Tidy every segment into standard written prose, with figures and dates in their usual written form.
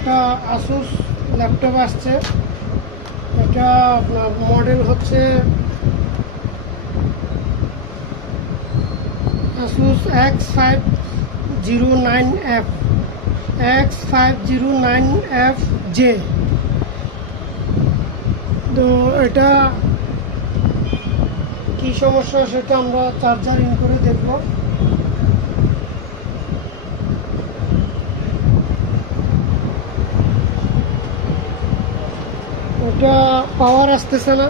একটা Asus laptop আসছে। এটা আপনার মডেল হচ্ছে আসুস X509F X509FJ। তো এটা কি সমস্যা সেটা আমরা চার্জার ইন করে দেখব। এটা পাওয়ার আসতেছে না,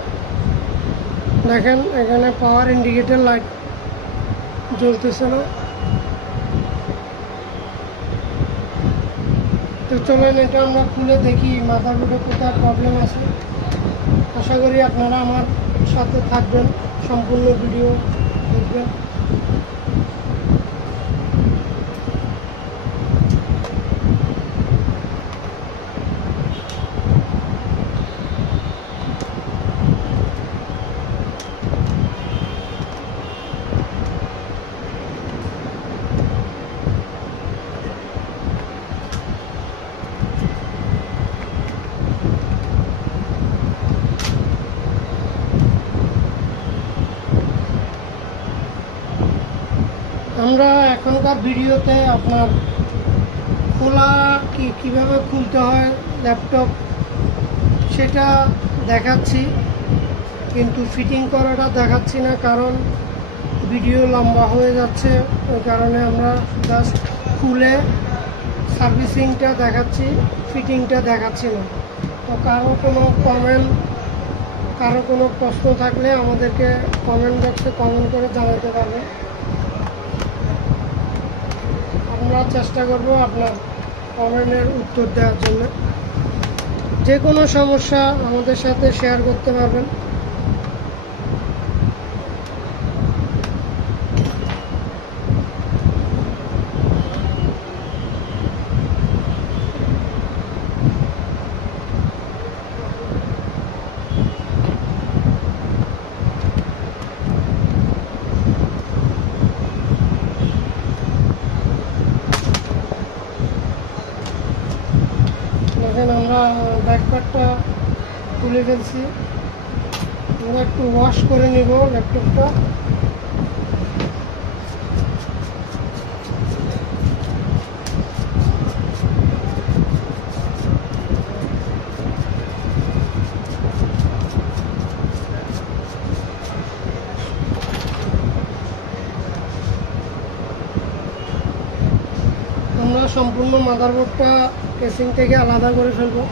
দেখেন এখানে পাওয়ার ইন্ডিকেটর লাইট জ্বলতেছে না। তো চলেন এটা আমরা খুলে দেখি মাদারবোর্ডে কোথায় প্রবলেম আছে। আশা করি আপনারা আমার সাথে থাকবেন, সম্পূর্ণ ভিডিও দেখবেন। আমরা এখনকার ভিডিওতে আপনার খোলা কিভাবে খুলতে হয় ল্যাপটপ সেটা দেখাচ্ছি, কিন্তু ফিটিং করাটা দেখাচ্ছি না, কারণ ভিডিও লম্বা হয়ে যাচ্ছে। ওই কারণে আমরা জাস্ট খুলে সার্ভিসিংটা দেখাচ্ছি, ফিটিংটা দেখাচ্ছি না। তো কারো কোনো কমেন্ট, কারো কোনো প্রশ্ন থাকলে আমাদেরকে কমেন্ট বক্সে কমেন্ট করে জানাতে পারবেন। আমরা চেষ্টা করব আপনার কমেন্টের উত্তর দেওয়ার জন্য। যে কোনো সমস্যা আমাদের সাথে শেয়ার করতে পারবেন। দেখেন আমরা ব্যাকপ্যাকটা তুলে ফেলছি। আমরা একটু ওয়াশ করে নিব ল্যাপটপটা। আমরা সম্পূর্ণ মাদারবোর্ডটা কেসিং থেকে আলাদা করে ফেলবো।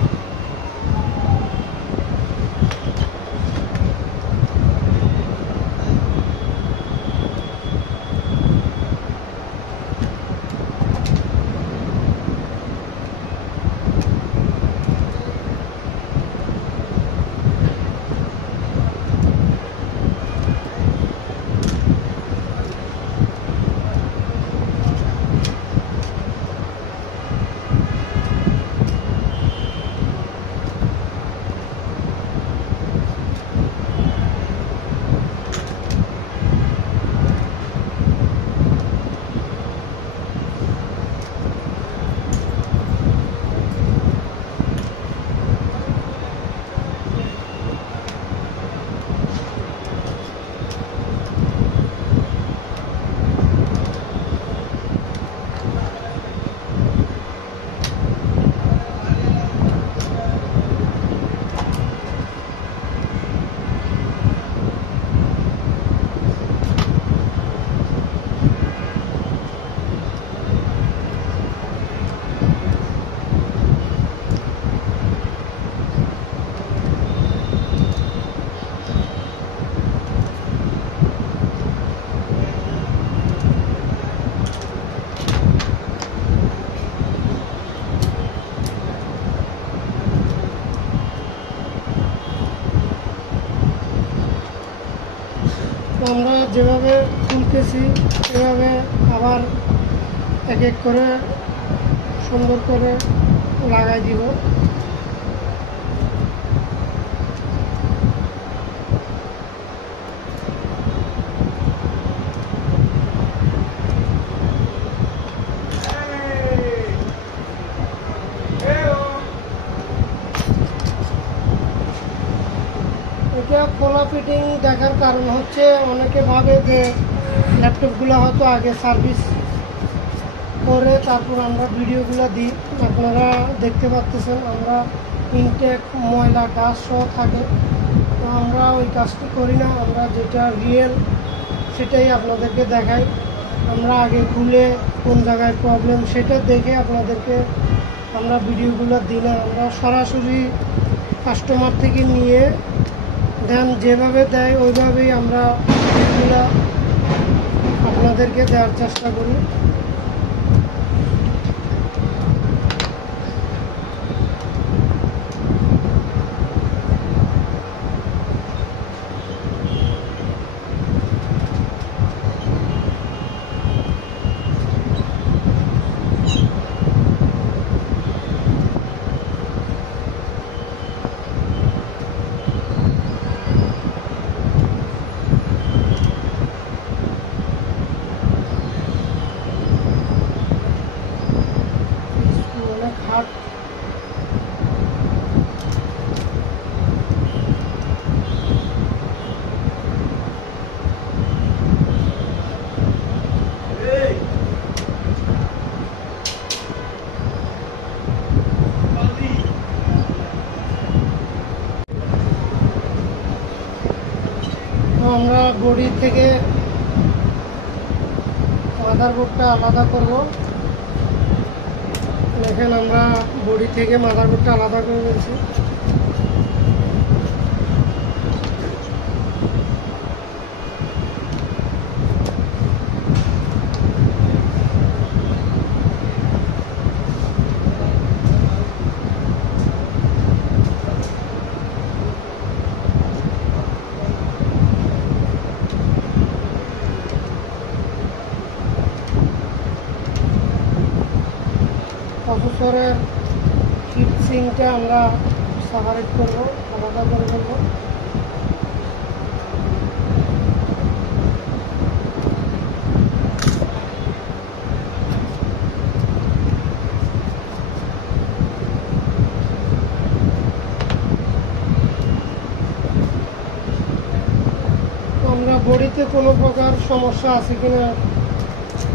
আমরা যেভাবে খুলতেছি সেভাবে আবার এক এক করে সুন্দর করে লাগাই দিব। এটা খোলা ফিটিং দেখার কারণ হচ্ছে অনেকে ভাবে যে ল্যাপটপগুলো হয়তো আগে সার্ভিস করে তারপর আমরা ভিডিওগুলো দিই। আপনারা দেখতে পাচ্ছেন আমরা ইনটেক ময়লা ডাস্ট সহ থাকে, তো আমরা ওই কাজটি করি না। আমরা যেটা রিয়েল সেটাই আপনাদেরকে দেখাই। আমরা আগে খুলে কোন জায়গায় প্রবলেম সেটা দেখে আপনাদেরকে আমরা ভিডিওগুলো দিই না। আমরা সরাসরি কাস্টমার থেকে নিয়ে দেন যেভাবে দেয় ওইভাবেই আমরা ভিডিওগুলো আপনাদেরকে দেওয়ার চেষ্টা করি। অনেক হার্ড আমরা বডি থেকে মাদারবোর্ডটা আলাদা করব। দেখেন আমরা বডি থেকে মাদারবোর্ডটা আলাদা করে ফেলছি। প্রসেসরের হিট সিঙ্কটা আমরা সেপারেট করব, আলাদা করে ফেলব। আমরা বডিতে কোনো প্রকার সমস্যা আছে কিনা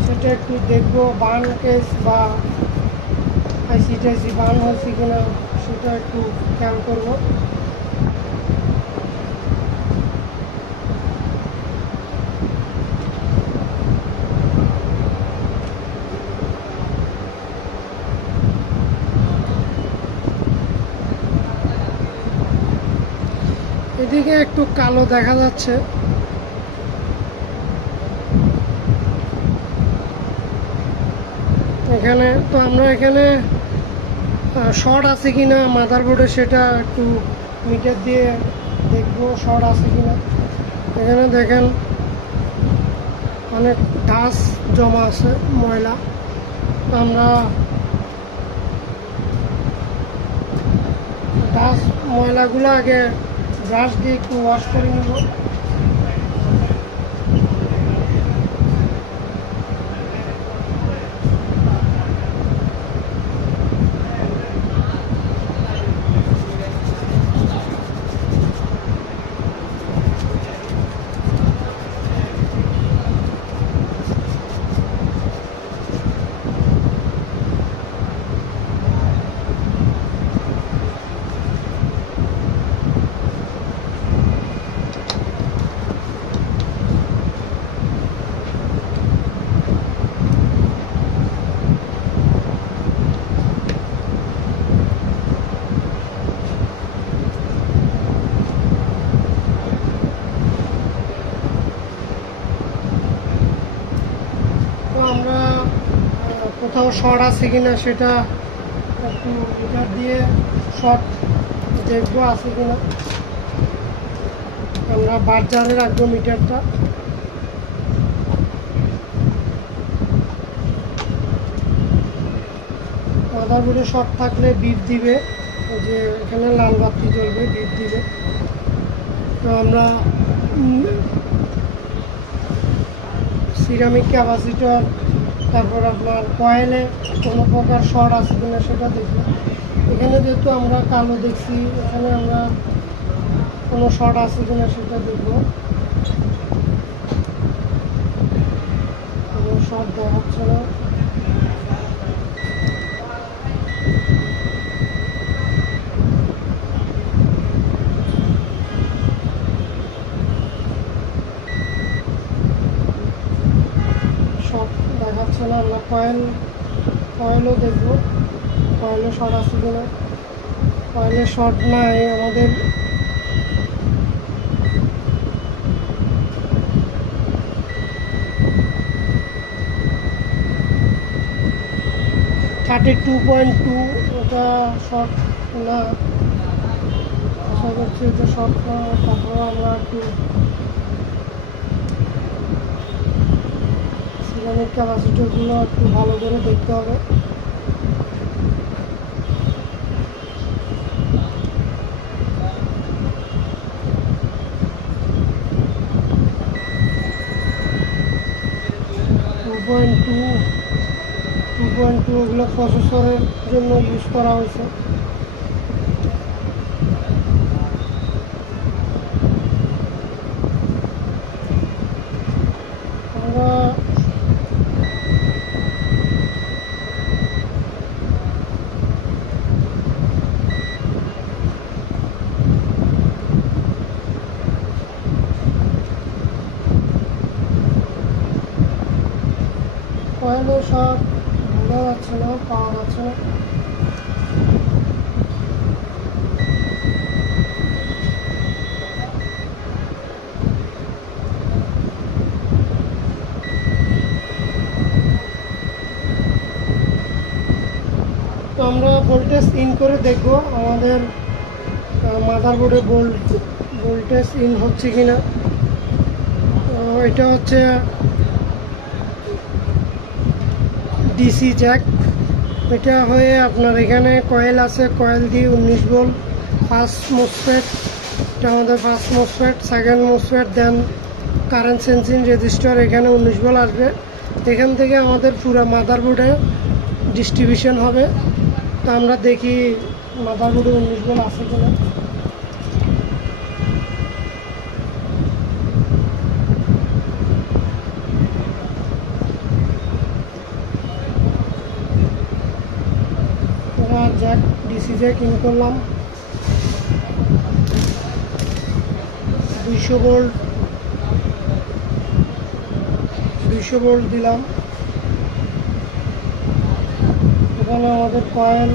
সেটা একটু দেখব। বার্ন কেস বা আইসি টাইসি বার্ন হয়েছে কিনা সেটা একটু খেয়াল করব। এদিকে একটু কালো দেখা যাচ্ছে। এখানে তো আমরা এখানে শর্ট আছে কিনা মাদারবোর্ডে সেটা একটু মিটার দিয়ে দেখবো শর্ট আছে কিনা। এখানে দেখেন অনেক ডাস্ট জমা আছে, ময়লা। আমরা ডাস্ট ময়লাগুলো আগে ব্রাশ দিয়ে একটু ওয়াশ করে নেব। আমরা কোথাও শর্ট আছে কিনা সেটা একটু মিটার দিয়ে শর্ট দেখবো আছে কিনা। আমরা বাজারে রাখবো মিটারটা। মাদারবোর্ডে শর্ট থাকলে বিপ দিবে, যে এখানে লাল বাতি জ্বলবে, বিপ দিবে। তো আমরা সিরামিক ক্যাপাসিটর, তারপর আপনার কয়েলে কোনো প্রকার শর্ট আছে কিনা সেটা দেখব। এখানে যেহেতু আমরা কালো দেখছি, এখানে আমরা কোনো শর্ট আছে কিনা সেটা দেখব। কোনো শর্ট দেখাচ্ছে না। শর্ট দেখাচ্ছে না। আমরা কয়েলও দেখব, কয়েলে শর্ট আছে কিনা। কয়েলে শর্ট নাই আমাদের। (32.2) এটা শর্ট না, আশা করছি এটা শর্ট না। তারপরে আমরা একটু সিরামিক ক্যাপাসিটরগুলো একটু ভালো করে দেখতে হবে। টু পয়েন্ট টু এগুলো প্রসেসরের জন্য ইউজ করা হয়েছে। আমরা কয়েলও সব বোঝা যাচ্ছে না, পাওয়া যাচ্ছে না। তো আমরা ভোল্টেজ ইন করে দেখব আমাদের মাদারবোর্ডে ভোল্টেজ ইন হচ্ছে কিনা। এটা হচ্ছে ডিসি জ্যাক। এটা হয়ে আপনার এখানে কয়েল আছে, কয়েল দিয়ে 19 ভোল্ট ফার্স্ট মোসফেট, এটা আমাদের ফার্স্ট মোসফেট, সেকেন্ড মোসফেট, দেন কারেন্ট সেন্সিং রেজিস্টার, এখানে 19 ভোল্ট আসবে। এখান থেকে আমাদের পুরো মাদারবোর্ডে ডিস্ট্রিবিউশন হবে। তো আমরা দেখি মাদারবোর্ডে 19 ভোল্ট আছে কিনা। জ্যাক ডিসি জ্যাক ইন করলাম, 200 ভোল্ট দিলাম। এখানে আমাদের কয়েল,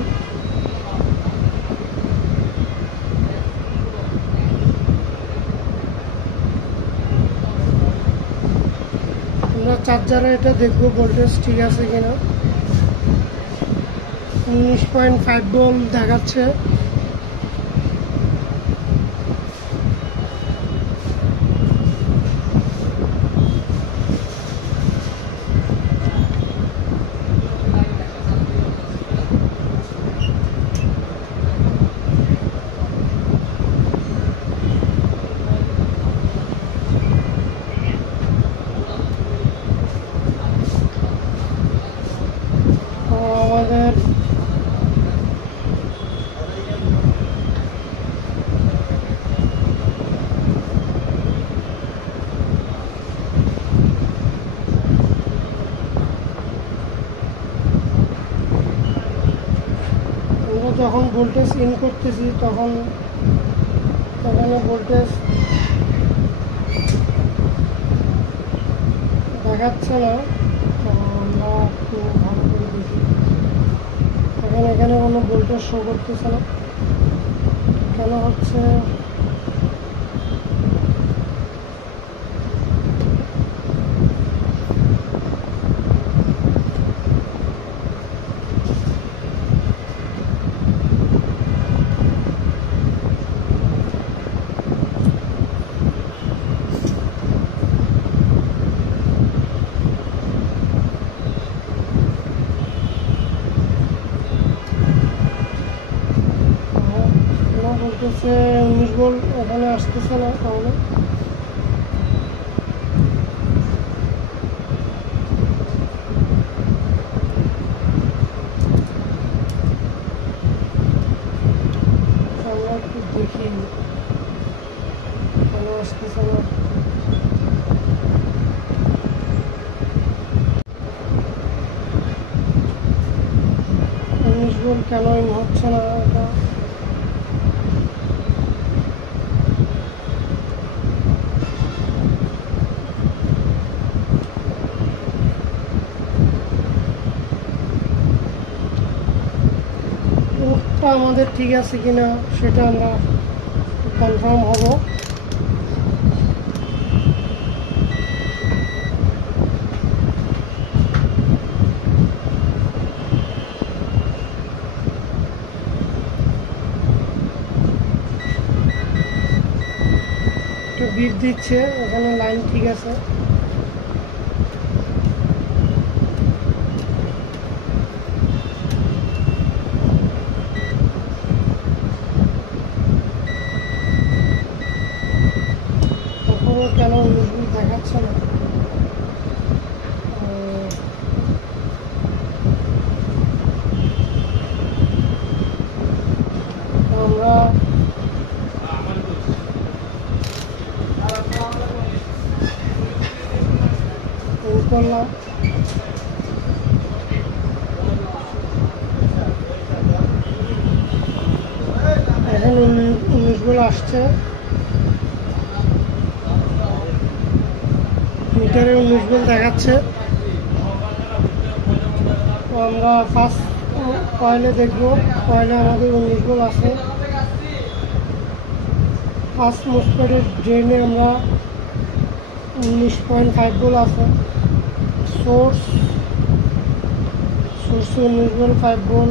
আমরা চার্জারে এটা দেখবো ভোল্টেজ ঠিক আছে কিনা। 19.5 ভোল্ট দেখাচ্ছে। আমাদের যখন ভোল্টেজ ইন করতেছি তখন এখানে ভোল্টেজ দেখাচ্ছে না। আমরা একটু ভালো করে দেখি। এখানে কোনো ভোল্টেজ শো করতেছে না, কেন হচ্ছে? বলতেছে 19 ভোল্ট এখানে আসতেছে না। তাহলে আমরা একটু দেখি আসতেছে না। কেন হচ্ছে না এটা? পোর্টটা আমাদের ঠিক আছে কিনা সেটা আমরা কনফার্ম হব। বিপ দিচ্ছে, এখানে লাইন ঠিক আছে। তারপরে কেন নিউজগুলো দেখাচ্ছে না? আমরা করলাম, এখন 19 বল আসছে, মিটারে 19 বল দেখাচ্ছে। তো আমরা ফার্স্ট কয়েলে দেখবো, কয়েলে আমাদের 19 বল আছে। ফার্স্ট মোস্টপেডের ড্রেনে আমরা 19.5 বল আছে। সোর্সে 19 বল, 5 বল।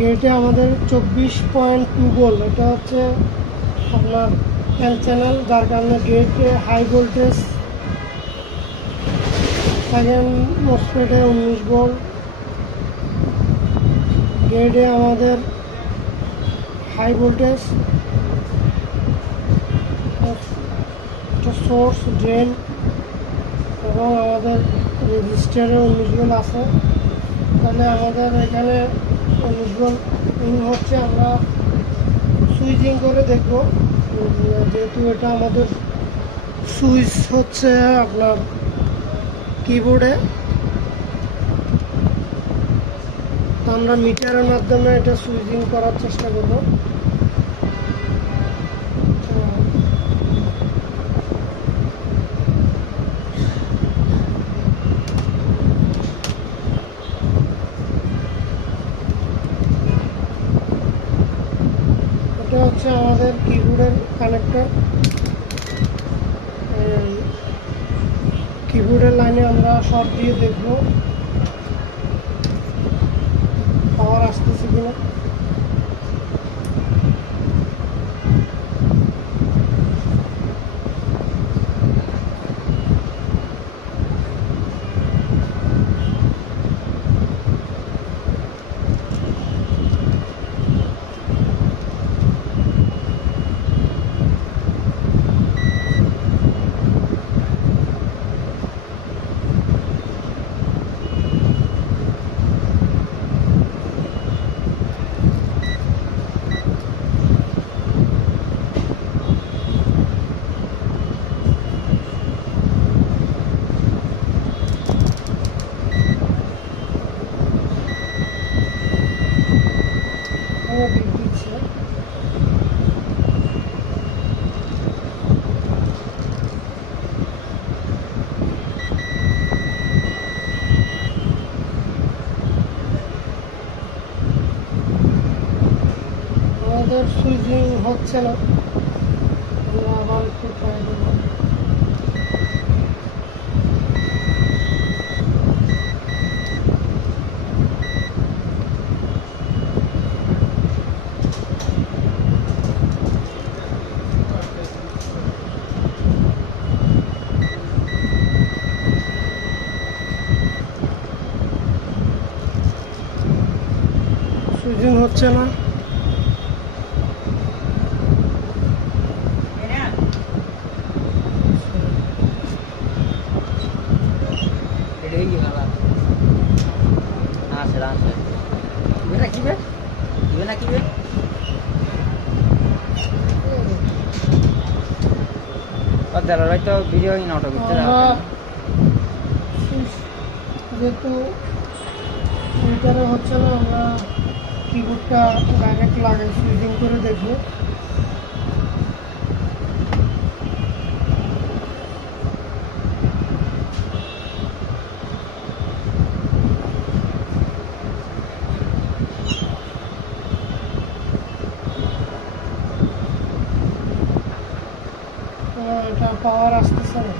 গেটে আমাদের 24.2 বল, এটা হচ্ছে আপনার এল চ্যানেল, যার কারণে গেটে হাই ভোল্টেজ। সেকেন্ড মোস্টপেডে 19 বল, গেটে আমাদের হাই ভোল্টেজ। সোর্স, ড্রেন এবং আমাদের রেজিস্টারে 19 বল আছে। তাহলে আমাদের এখানে 19 বল ইন হচ্ছে। আমরা সুইচিং করে দেখব, যেহেতু এটা আমাদের সুইচ হচ্ছে আপনার কিবোর্ডে, তো আমরা মিটারের মাধ্যমে এটা সুইচিং করার চেষ্টা করব। এটা হচ্ছে আমাদের কিবোর্ডের কানেক্টর। কিবোর্ডের লাইনে আমরা শর্ট দিয়ে দেখব পাওয়ার আসতেছে কিনা। আমাদের সুইচিং হচ্ছে না, আমরা আবার একটু ট্রাই করব। সুইচিং হচ্ছে না। Ini gimana? আছে আছে এটা কি বে দিবে না কি বে ওদের হয়তো ভিডিও ইন অটো করতে যেহেতু সুইটারে হচ্ছে না, আমরা কিবোর্ডটা ডাইরেক্ট লাগাই সুইচিং করে দেখবো। এটা পাওয়ার আসতেছে না,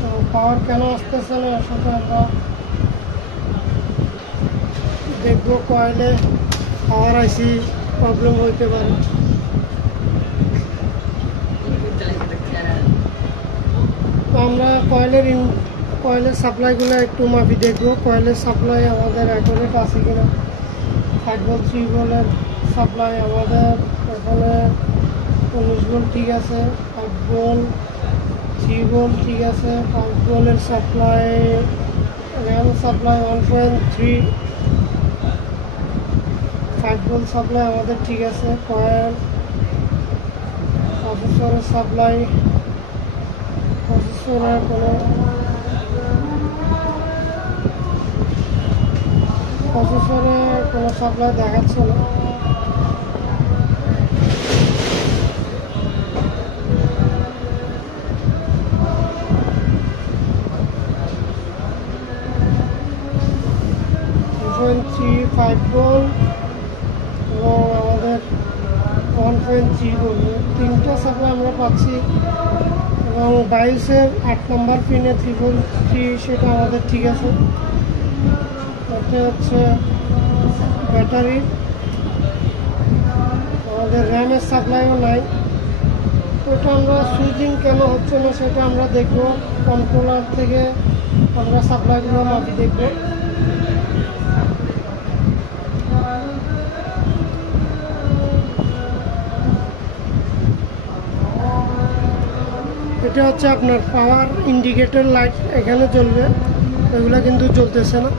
তো পাওয়ার কেন আসতেছে না সেটা আমরা দেখবো। কয়েলে পাওয়ার আইসি প্রবলেম হইতে পারে। তো আমরা কয়েলের সাপ্লাইগুলো একটু মাপি দেখবো। কয়েলের সাপ্লাই আমাদের অ্যাকুরেট আছে কিনা। 5 ভোল্ট 3 ভোল্টের সাপ্লাই আমাদের এখানে 19 ভোল্ট ঠিক আছে, 5 ভোল্ট 3 ভোল্ট ঠিক আছে। 5 ভোল্টের supply RAM supply 1.3, 5 volt supply আমাদের ঠিক আছে। কয়েল প্রসেসরের সাপ্লাই, প্রসেসরের কোনো সাপ্লাই দেখাচ্ছে না। .3 5 ভোল্ট এবং আমাদের 1.3 ভোল্ট, তিনটা সাপ্লাই আমরা পাচ্ছি। এবং 22-এর 8 নম্বর পিনে 3 ভোল্ট 3, সেটা আমাদের ঠিক আছে। এটা হচ্ছে ব্যাটারি, আমাদের র্যামের সাপ্লাইও নাই। ওটা আমরা সুইচিং কেন হচ্ছে না সেটা আমরা দেখবো। কন্ট্রোলার থেকে আমরা সাপ্লাইগুলো মাপি দেখবো। এটা হচ্ছে আপনার পাওয়ার ইন্ডিকেটর লাইট, এখানে জ্বলবে, এগুলো কিন্তু জ্বলতেছে না।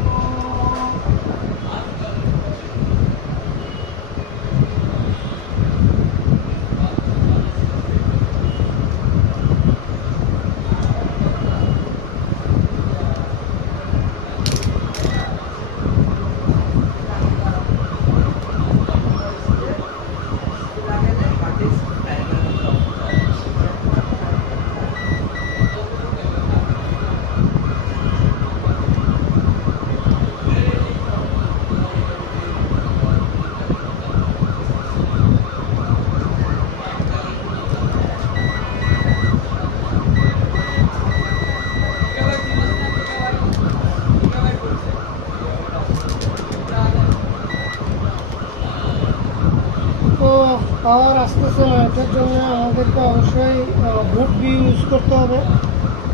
পাওয়ার আসতেছে না, এটার জন্য আমাদেরকে অবশ্যই বুট বি ইউজ করতে হবে।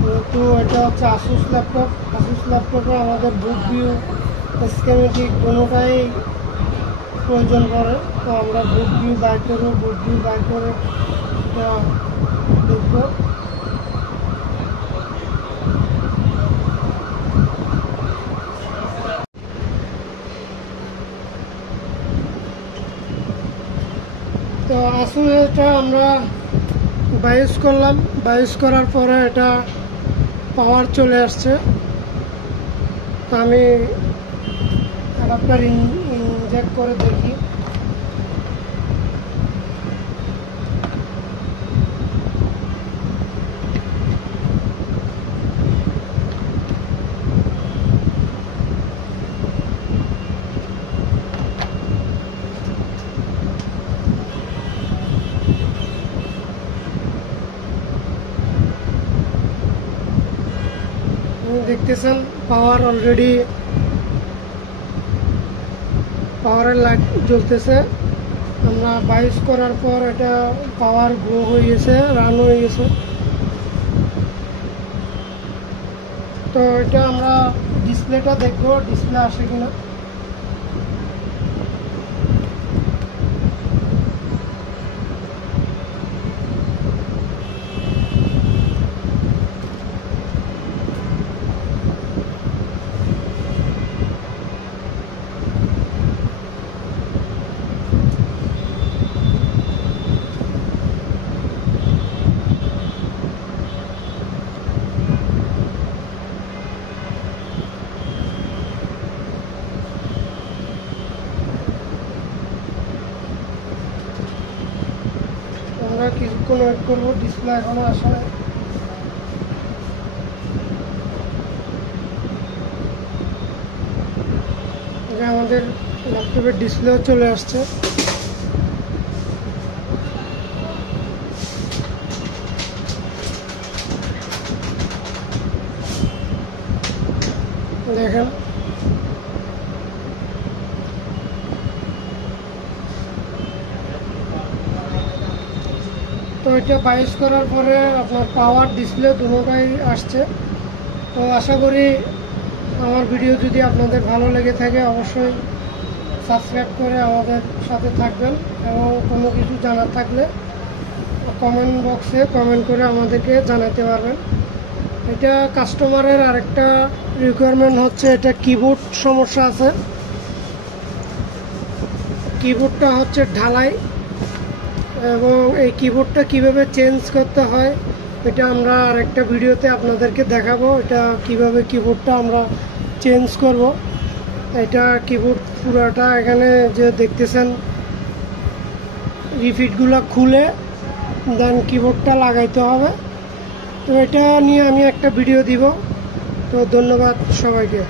যেহেতু এটা হচ্ছে আসুস ল্যাপটপে আমাদের বুট ভিউ স্কেমেটিক কোনোটাই প্রয়োজন পড়ে। তো আমরা বুট ভিউ বাই করে এটা দেখবো। তো আসলে এটা আমরা বায়োস করলাম, বায়োস করার পরে এটা পাওয়ার চলে আসছে। তো আমি অ্যাডাপ্টার ইনজেক্ট করে দেখি। দেখতেছেন পাওয়ার অলরেডি, পাওয়ারের লাইট জ্বলতেছে। আমরা বাইস করার পর এটা পাওয়ার গ্রো হয়ে গেছে, রান হয়ে গেছে। তো এটা আমরা ডিসপ্লেটা দেখবো, ডিসপ্লে আসে কিনা। কিছুক্ষণ ওয়েট করবো, ডিসপ্লে এখনো আসে না। আমাদের ল্যাপটপের ডিসপ্লেও চলে আসছে। দেখেন তো এটা 22 করার পরে আপনার পাওয়ার ডিসপ্লে দুটোটাই আসছে। তো আশা করি আমার ভিডিও যদি আপনাদের ভালো লেগে থাকে অবশ্যই সাবস্ক্রাইব করে আমাদের সাথে থাকবেন, এবং কোনো কিছু জানার থাকলে কমেন্ট বক্সে কমেন্ট করে আমাদেরকে জানাতে পারবেন। এটা কাস্টমারের আরেকটা রিকোয়ারমেন্ট হচ্ছে, এটা কিবোর্ড সমস্যা আছে, কিবোর্ডটা হচ্ছে ঢালাই, এবং এই কিবোর্ডটা কিভাবে চেঞ্জ করতে হয় এটা আমরা আরেকটা ভিডিওতে আপনাদেরকে দেখাবো। এটা কিভাবে কিবোর্ডটা আমরা চেঞ্জ করব। এটা কিবোর্ড পুরাটা এখানে যে দেখতেছেন রিফিটগুলো খুলে দেন কিবোর্ডটা লাগাইতে হবে। তো এটা নিয়ে আমি একটা ভিডিও দিব। তো ধন্যবাদ সবাইকে।